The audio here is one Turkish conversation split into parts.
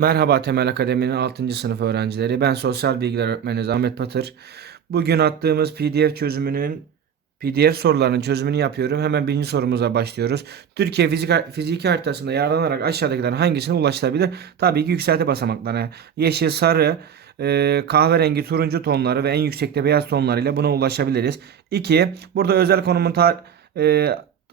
Merhaba Temel Akademi'nin 6. sınıf öğrencileri. Ben sosyal bilgiler öğretmeniniz Ahmet Patır. Bugün attığımız PDF çözümünün PDF sorularının çözümünü yapıyorum. Hemen birinci sorumuza başlıyoruz. Türkiye fizik, fiziki haritasında yararlanarak aşağıdakilerin hangisine ulaşılabilir? Tabii ki yükselti basamaklarına. Yeşil, sarı, e, kahverengi, turuncu tonları ve en yüksekte beyaz tonlarıyla buna ulaşabiliriz. 2. Burada özel konumun tar- e,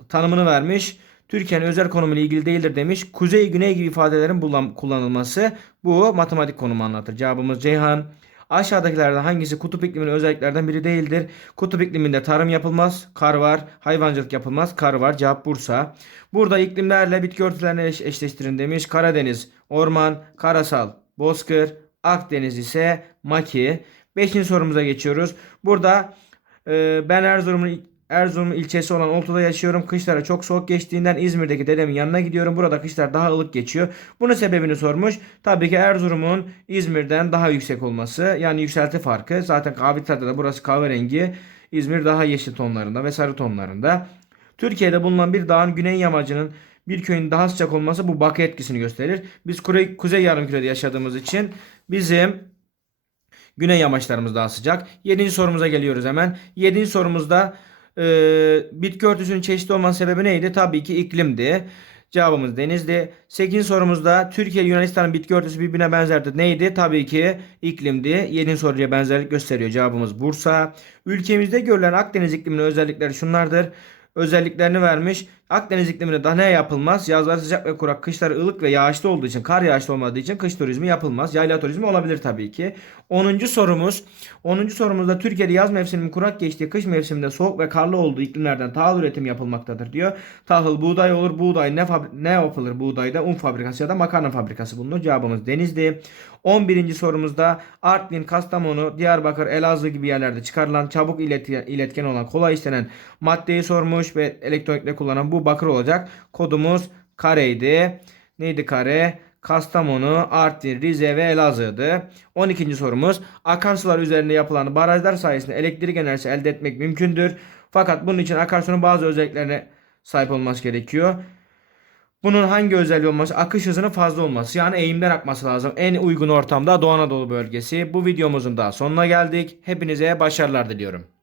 tanımını vermiş. Türkiye'nin özel konumu ile ilgili değildir demiş. Kuzey güney gibi ifadelerin kullanılması bu matematik konumu anlatır. Cevabımız Ceyhan. Aşağıdakilerden hangisi kutup ikliminin özelliklerden biri değildir? Kutup ikliminde tarım yapılmaz, kar var. Hayvancılık yapılmaz, kar var. Cevap Bursa. Burada iklimlerle bitki örtülerini eş- eşleştirin demiş. Karadeniz, orman, karasal, bozkır, Akdeniz ise maki. Beşinci sorumuza geçiyoruz. Burada e, ben Erzurum'un Erzurum ilçesi olan Oltu'da yaşıyorum. Kışlara çok soğuk geçtiğinden İzmir'deki dedemin yanına gidiyorum. Burada kışlar daha ılık geçiyor. Bunun sebebini sormuş. Tabii ki Erzurum'un İzmir'den daha yüksek olması. Yani yükselti farkı. Zaten haritada da burası kahverengi. İzmir daha yeşil tonlarında ve sarı tonlarında. Türkiye'de bulunan bir dağın güney yamacının bir köyün daha sıcak olması bu bakı etkisini gösterir. Biz kuzey, kuzey yarımkürede yaşadığımız için bizim güney yamaçlarımız daha sıcak. Yedinci sorumuza geliyoruz hemen. Yedinci sorumuzda e, bitki örtüsünün çeşitli olmanın sebebi neydi? Tabii ki iklimdi. Cevabımız denizdi. 8. sorumuzda Türkiye Yunanistan'ın bitki örtüsü birbirine benzerdi. Neydi? Tabii ki iklimdi. 7. soruya benzerlik gösteriyor. Cevabımız Bursa. Ülkemizde görülen Akdeniz ikliminin özellikleri şunlardır. Özelliklerini vermiş. Akdeniz ikliminde daha ne yapılmaz? Yazları sıcak ve kurak, kışları ılık ve yağışlı olduğu için, kar yağışlı olmadığı için kış turizmi yapılmaz. Yayla turizmi olabilir tabii ki. 10. sorumuz. 10. sorumuzda Türkiye'de yaz mevsiminin kurak geçtiği, kış mevsiminde soğuk ve karlı olduğu iklimlerden tahıl üretimi yapılmaktadır diyor. Tahıl buğday olur. Buğday ne, ne yapılır buğdayda? Un fabrikası ya da makarna fabrikası bulunur. Cevabımız Denizli. 11. sorumuzda Artvin, Kastamonu, Diyarbakır, Elazığ gibi yerlerde çıkarılan çabuk ilet- iletken olan kolay işlenen maddeyi sormuş ve elektronikle kullanan bu bakır olacak. Kodumuz kareydi. Neydi kare? Kastamonu, Artvin, Rize ve Elazığ'dı. 12. sorumuz akarsular üzerinde yapılan barajlar sayesinde elektrik enerjisi elde etmek mümkündür. Fakat bunun için akarsunun bazı özelliklerine sahip olması gerekiyor. Bunun hangi özelliği olması? Akış hızının fazla olması. Yani eğimden akması lazım. En uygun ortamda Doğu Anadolu bölgesi. Bu videomuzun daha sonuna geldik. Hepinize başarılar diliyorum.